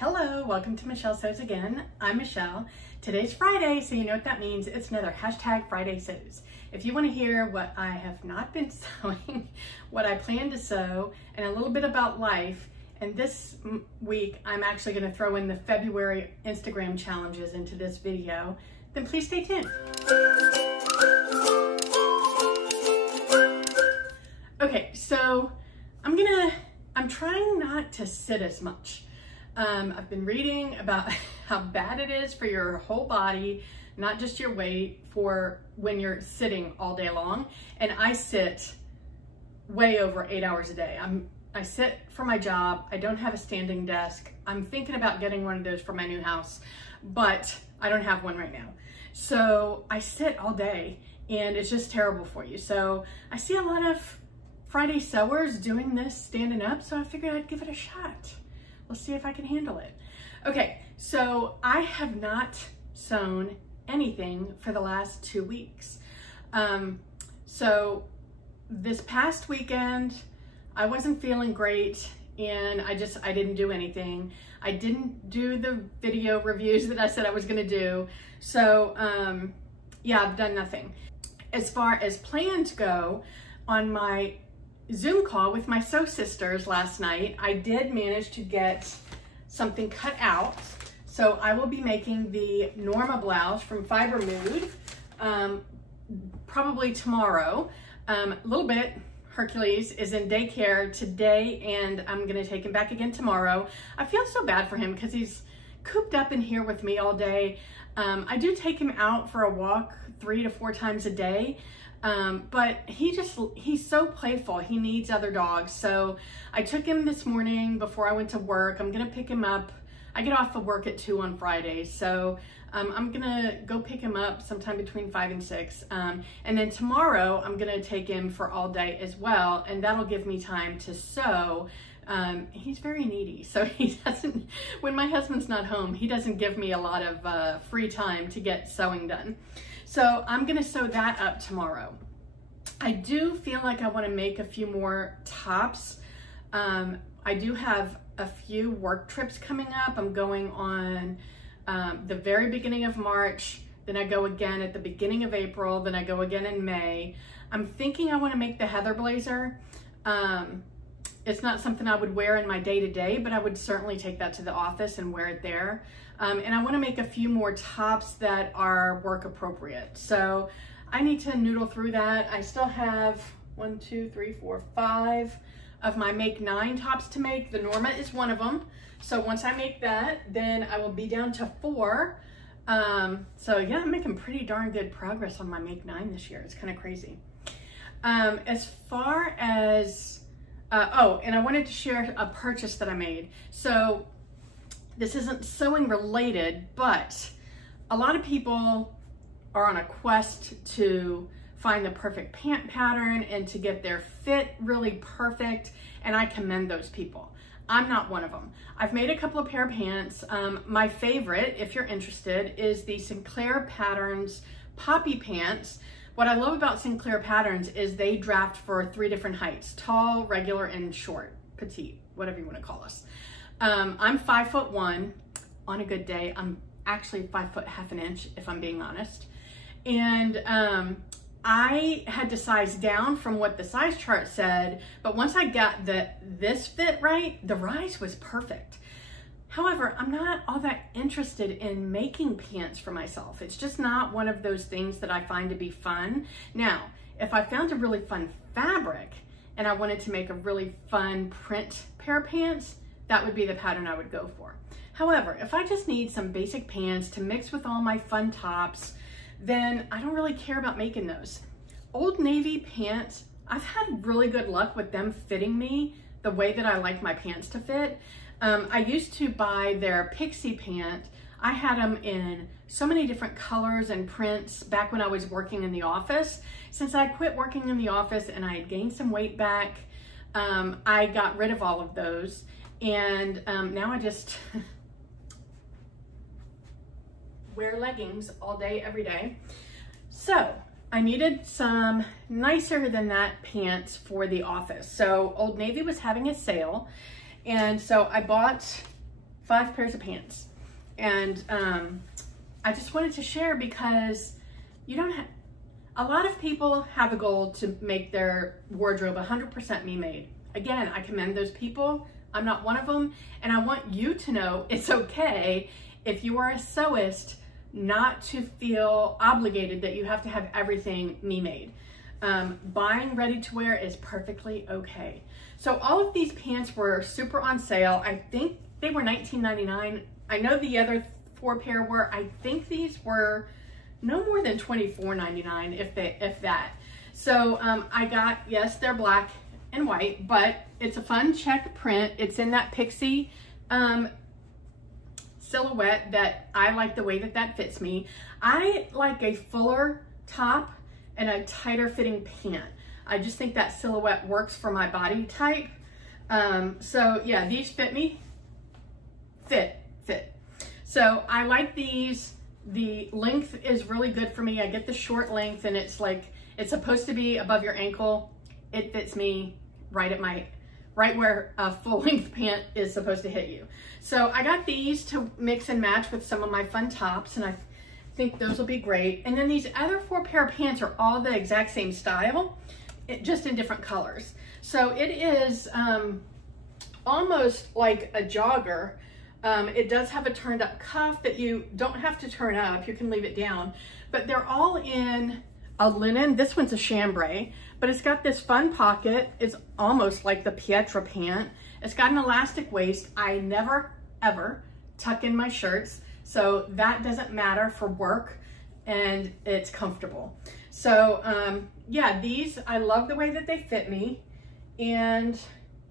Hello, welcome to Michelle Sews Again. I'm Michelle. Today's Friday, so you know what that means. It's another hashtag Friday Sews. If you want to hear what I have not been sewing, what I plan to sew, and a little bit about life, and this week I'm actually going to throw in the February Instagram challenges into this video, then please stay tuned. Okay, so I'm trying not to sit as much. I've been reading about how bad it is for your whole body, not just your weight, for when you're sitting all day long. And I sit way over 8 hours a day. I sit for my job. I don't have a standing desk. I'm thinking about getting one of those for my new house, but I don't have one right now. So I sit all day and it's just terrible for you. So I see a lot of Friday sewers doing this standing up, so I figured I'd give it a shot. Let's see if I can handle it. Okay, so I have not sewn anything for the last 2 weeks. So this past weekend, I wasn't feeling great and I didn't do anything. I didn't do the video reviews that I said I was gonna do. So yeah, I've done nothing. As far as plans go, on my Zoom call with my sew sisters last night, I did manage to get something cut out. So I will be making the Norma blouse from Fiber Mood probably tomorrow. A little bit. Hercules is in daycare today and I'm gonna take him back again tomorrow. I feel so bad for him because he's cooped up in here with me all day. I do take him out for a walk 3 to 4 times a day. But he's so playful. He needs other dogs. So I took him this morning before I went to work. I'm gonna pick him up. I get off of work at 2 on Fridays. So I'm gonna go pick him up sometime between 5 and 6. And then tomorrow I'm gonna take him for all day as well. And that'll give me time to sew. He's very needy. So he doesn't, when my husband's not home, he doesn't give me a lot of free time to get sewing done. So I'm gonna sew that up tomorrow. I do feel like I wanna make a few more tops. I do have a few work trips coming up. I'm going on the very beginning of March, then I go again at the beginning of April, then I go again in May. I'm thinking I wanna make the heather blazer. It's not something I would wear in my day-to-day, but I would certainly take that to the office and wear it there. And I want to make a few more tops that are work appropriate. So I need to noodle through that. I still have 1, 2, 3, 4, 5 of my Make 9 tops to make. The Norma is one of them. So once I make that, then I will be down to 4. So yeah, I'm making pretty darn good progress on my Make 9 this year. It's kind of crazy. As far as, oh, and I wanted to share a purchase that I made. So this isn't sewing related, but a lot of people are on a quest to find the perfect pant pattern and to get their fit really perfect, and I commend those people. I'm not one of them. I've made a couple of pair of pants. My favorite, if you're interested, is the Sinclair Patterns Poppy Pants. What I love about Sinclair Patterns is they draft for 3 different heights: tall, regular, and short, petite, whatever you want to call us. I'm 5'1". On a good day, I'm actually 5'½ an inch, if I'm being honest. And I had to size down from what the size chart said, but once I got this fit right, the rise was perfect. However, I'm not all that interested in making pants for myself. It's just not one of those things that I find to be fun. Now, if I found a really fun fabric and I wanted to make a really fun print pair of pants, that would be the pattern I would go for. However, if I just need some basic pants to mix with all my fun tops, then I don't really care about making those. Old Navy pants, I've had really good luck with them fitting me the way that I like my pants to fit. I used to buy their Pixie pant. I had them in so many different colors and prints back when I was working in the office. Since I quit working in the office and I had gained some weight back, I got rid of all of those. And now I just wear leggings all day, every day. So I needed some nicer than that pants for the office. So Old Navy was having a sale. And so I bought 5 pairs of pants. And I just wanted to share because you don't have, a lot of people have a goal to make their wardrobe 100% me-made. Again, I commend those people. I'm not one of them. And I want you to know it's okay if you are a sewist not to feel obligated that you have to have everything me-made. Buying ready to wear is perfectly okay. So all of these pants were super on sale. I think they were $19.99. I know the other 4 pair were, I think these were no more than $24.99 if that. So I got, yes, they're black and white, but it's a fun check print. It's in that pixie silhouette that I like the way that that fits me. I like a fuller top and a tighter fitting pant. I just think that silhouette works for my body type. So yeah, these fit me. Fit. So I like these. The length is really good for me. I get the short length and it's like, it's supposed to be above your ankle. It fits me right where a full length pant is supposed to hit you. So I got these to mix and match with some of my fun tops, and I think those will be great. And then these other 4 pair of pants are all the exact same style, just in different colors. So it is almost like a jogger. It does have a turned up cuff that you don't have to turn up, you can leave it down, but they're all in a linen. This one's a chambray, but it's got this fun pocket. It's almost like the Pietra pant. It's got an elastic waist. I never ever tuck in my shirts, so that doesn't matter for work, and it's comfortable. So yeah, these, I love the way that they fit me, and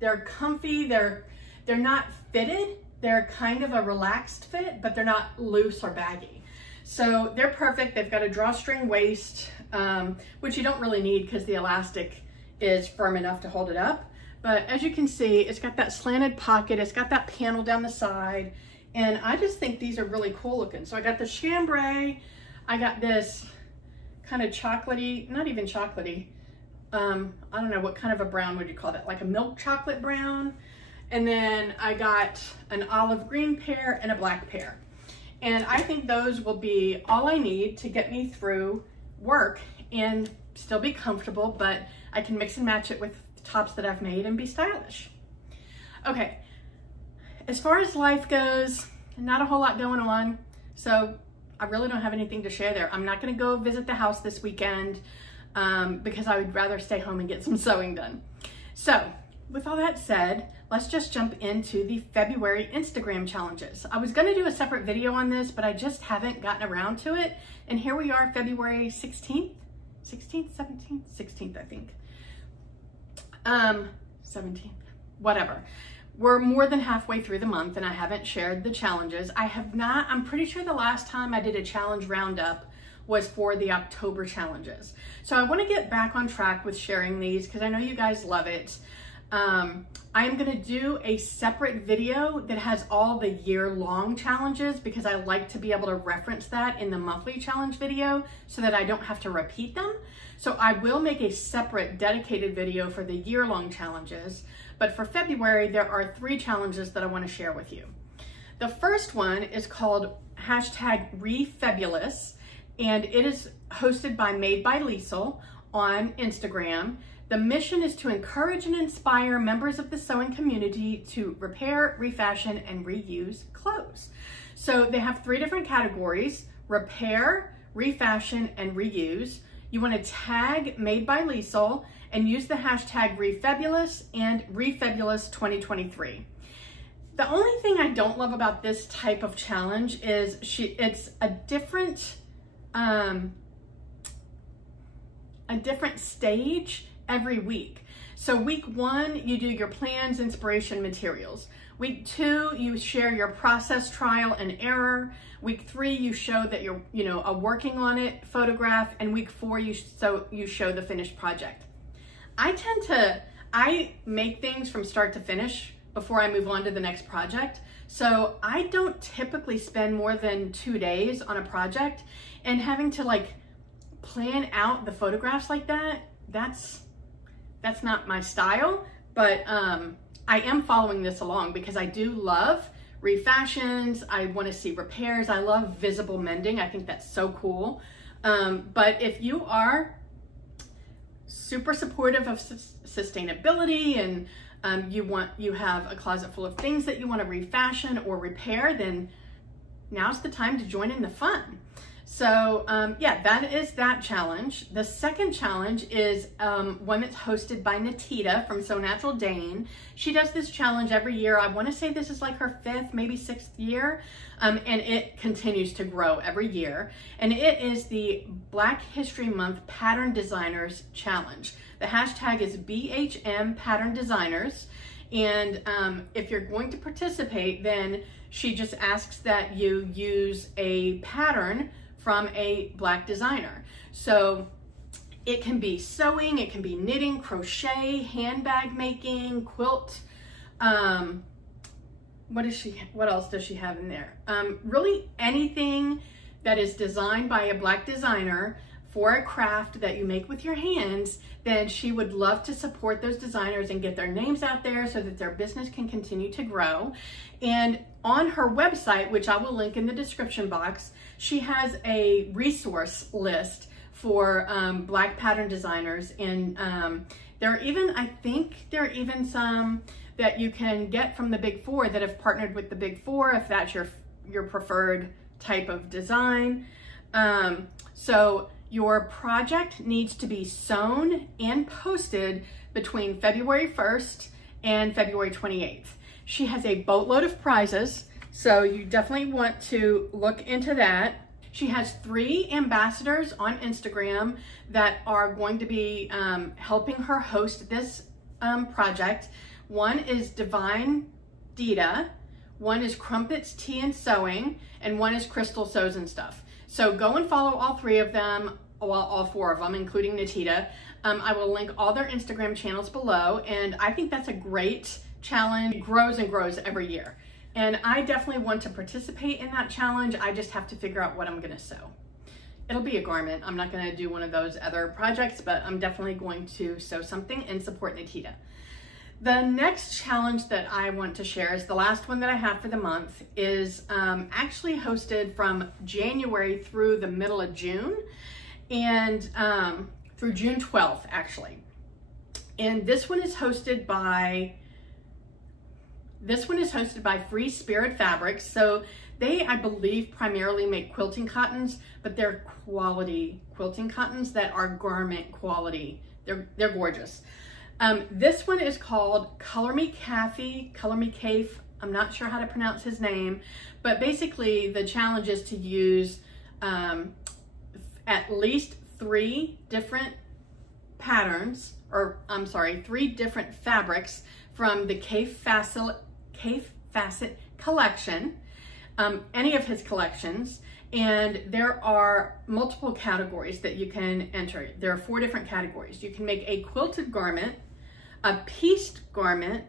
they're comfy. They're not fitted. They're kind of a relaxed fit, but they're not loose or baggy. So they're perfect. They've got a drawstring waist, which you don't really need because the elastic is firm enough to hold it up. But as you can see, it's got that slanted pocket. It's got that panel down the side. And I just think these are really cool looking. So I got the chambray. I got this kind of chocolatey, not even chocolatey. I don't know, what kind of a brown would you call that? Like a milk chocolate brown. And then I got an olive green pair and a black pair. And I think those will be all I need to get me through work and still be comfortable, but I can mix and match it with tops that I've made and be stylish. Okay, as far as life goes, not a whole lot going on. So I really don't have anything to share there. I'm not gonna go visit the house this weekend because I would rather stay home and get some sewing done. So with all that said, let's just jump into the February Instagram challenges. I was gonna do a separate video on this, but I just haven't gotten around to it. And here we are, February 16th, 17th, 16th, I think. 17th, whatever. We're more than halfway through the month and I haven't shared the challenges. I have not, I'm pretty sure the last time I did a challenge roundup was for the October challenges. So I wanna get back on track with sharing these because I know you guys love it. I'm gonna do a separate video that has all the year-long challenges because I like to be able to reference that in the monthly challenge video so that I don't have to repeat them. So I will make a separate dedicated video for the year-long challenges, but for February, there are 3 challenges that I wanna share with you. The first one is called #refebulous, and it is hosted by Made by Liesel on Instagram. The mission is to encourage and inspire members of the sewing community to repair, refashion, and reuse clothes. So they have 3 different categories: repair, refashion, and reuse. You want to tag Made by Liesel and use the hashtag refebulous and refebulous 2023. The only thing I don't love about this type of challenge is it's a different stage every week. So week 1, you do your plans, inspiration, materials. Week 2, you share your process, trial and error. Week 3, you show that you're, a working on it photograph. And week 4, you show the finished project. I make things from start to finish before I move on to the next project. So I don't typically spend more than 2 days on a project, and having to plan out the photographs like that, that's not my style, but I am following this along because I do love refashions. I want to see repairs. I love visible mending. I think that's so cool. But if you are super supportive of sustainability and you have a closet full of things that you want to refashion or repair, then now's the time to join in the fun. So yeah, that is that challenge. The second challenge is one that's hosted by Natita from So Natural Dane. She does this challenge every year. I want to say this is like her 5th, maybe 6th year, and it continues to grow every year. And it is the Black History Month Pattern Designers Challenge. The hashtag is bhmpatterndesigners. And if you're going to participate, then she just asks that you use a pattern from a Black designer. So it can be sewing, it can be knitting, crochet, handbag making, quilt. What else does she have in there? Really anything that is designed by a Black designer for a craft that you make with your hands, then she would love to support those designers and get their names out there so that their business can continue to grow. And on her website, which I will link in the description box, she has a resource list for Black pattern designers. And there are even, I think there are even some that you can get from the Big Four that have partnered with the Big Four if that's your preferred type of design. So your project needs to be sewn and posted between February 1st and February 28th. She has a boatload of prizes, so you definitely want to look into that. She has 3 ambassadors on Instagram that are going to be helping her host this project. One is Divine Dita, one is Crumpets Tea and Sewing, and one is Crystal Sews and Stuff. So go and follow all 3 of them, well, all 4 of them, including Natita. I will link all their Instagram channels below, and I think that's a great challenge. It grows and grows every year. And I definitely want to participate in that challenge. I just have to figure out what I'm gonna sew. It'll be a garment. I'm not gonna do one of those other projects, but I'm definitely going to sew something and support Natita. The next challenge that I want to share is the last one that I have for the month, is actually hosted from January through the middle of June, and through June 12th actually. And this one is hosted by Free Spirit Fabrics. So they, I believe, primarily make quilting cottons, but they're quality quilting cottons that are garment quality. They're gorgeous. This one is called colormekaffe. I'm not sure how to pronounce his name, but basically the challenge is to use at least 3 different patterns, or I'm sorry, 3 different fabrics from the Fassett collection, any of his collections. And there are multiple categories that you can enter. There are 4 different categories. You can make a quilted garment, a pieced garment,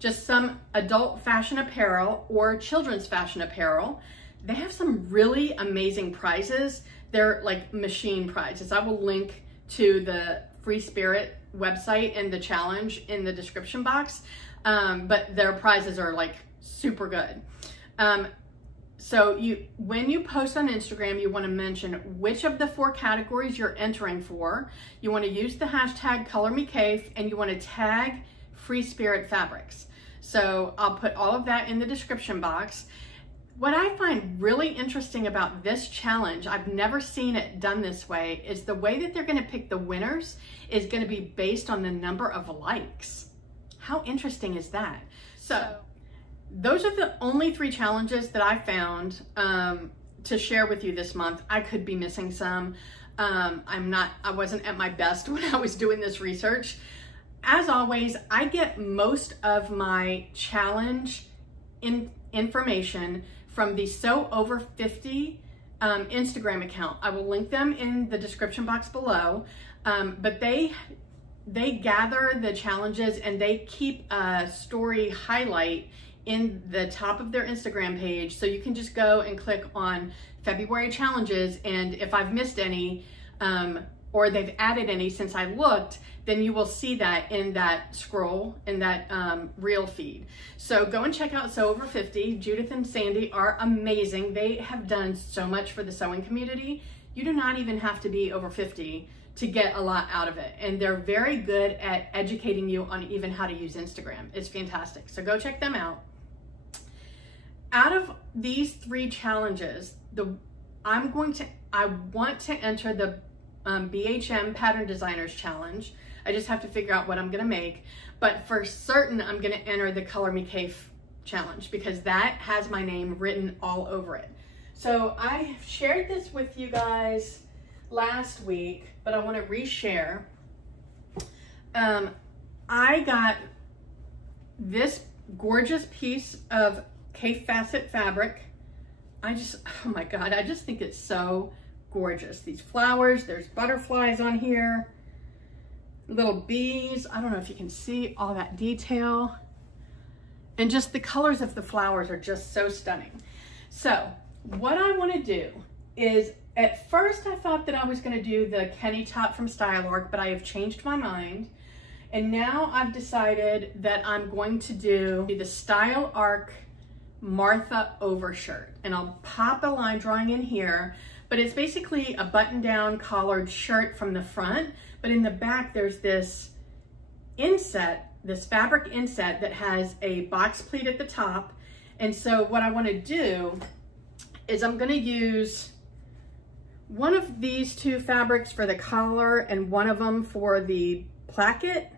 just some adult fashion apparel or children's fashion apparel. They have some really amazing prizes. They're like machine prizes. I will link to the Free Spirit website and the challenge in the description box. But their prizes are like super good. So when you post on Instagram, you want to mention which of the 4 categories you're entering for. You want to use the hashtag colormekaffe, and you want to tag Free Spirit Fabrics. So I'll put all of that in the description box. What I find really interesting about this challenge, I've never seen it done this way, is the way that they're going to pick the winners is going to be based on the number of likes. How interesting is that? So those are the only 3 challenges that I found to share with you this month. I could be missing some. I wasn't at my best when I was doing this research. As always, I get most of my challenge information from the Sew Over 50 Instagram account. I will link them in the description box below, but they gather the challenges and they keep a story highlight in the top of their Instagram page, so you can just go and click on February challenges, and if I've missed any, or they've added any since I looked, then you will see that in that scroll, in that reel feed. So go and check out Sew Over 50. Judith and Sandy are amazing. They have done so much for the sewing community. You do not even have to be over 50 to get a lot out of it. And they're very good at educating you on even how to use Instagram. It's fantastic. So go check them out. Out of these 3 challenges, I want to enter the BHM Pattern Designers Challenge. I just have to figure out what I'm gonna make. But for certain, I'm gonna enter the Color Me Kaffe Challenge because that has my name written all over it. So I shared this with you guys last week, but I wanna reshare. I got this gorgeous piece of Kaffe Fassett fabric. Oh my God, I just think it's so gorgeous. These flowers, there's butterflies on here, little bees. I don't know if you can see all that detail. And just the colors of the flowers are just so stunning. So what I want to do is, at first I thought that I was going to do the Kenny top from Style Arc, but I have changed my mind. And now I've decided that I'm going to do the Style Arc Martha overshirt. And I'll pop a line drawing in here, but it's basically a button-down collared shirt from the front, but in the back there's this inset, this fabric inset that has a box pleat at the top. And so what I want to do is I'm going to use one of these 2 fabrics for the collar and one of them for the placket,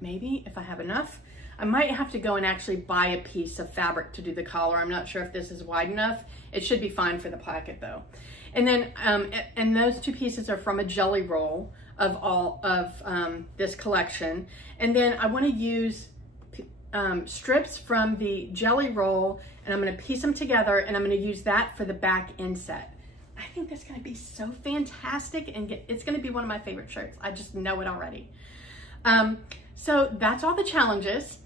maybe if I have enough. I might have to go and actually buy a piece of fabric to do the collar. I'm not sure if this is wide enough. It should be fine for the pocket though. And then, and those 2 pieces are from a jelly roll of all of this collection. And then I want to use strips from the jelly roll, and I'm going to piece them together, and I'm going to use that for the back inset. I think that's going to be so fantastic, and it's going to be one of my favorite shirts. I just know it already. So that's all the challenges.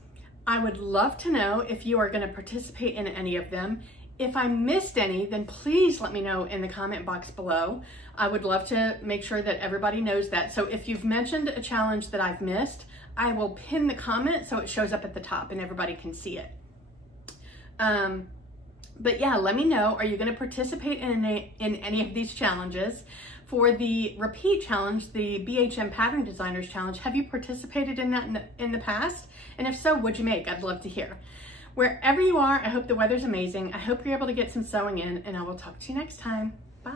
I would love to know if you are going to participate in any of them. If I missed any, then please let me know in the comment box below. I would love to make sure that everybody knows that. So if you've mentioned a challenge that I've missed, I will pin the comment so it shows up at the top and everybody can see it. But yeah, let me know, are you going to participate in any of these challenges? For the repeat challenge, the BHM Pattern Designers Challenge, have you participated in that in the past? And if so, what'd you make? I'd love to hear. Wherever you are, I hope the weather's amazing. I hope you're able to get some sewing in, and I will talk to you next time. Bye.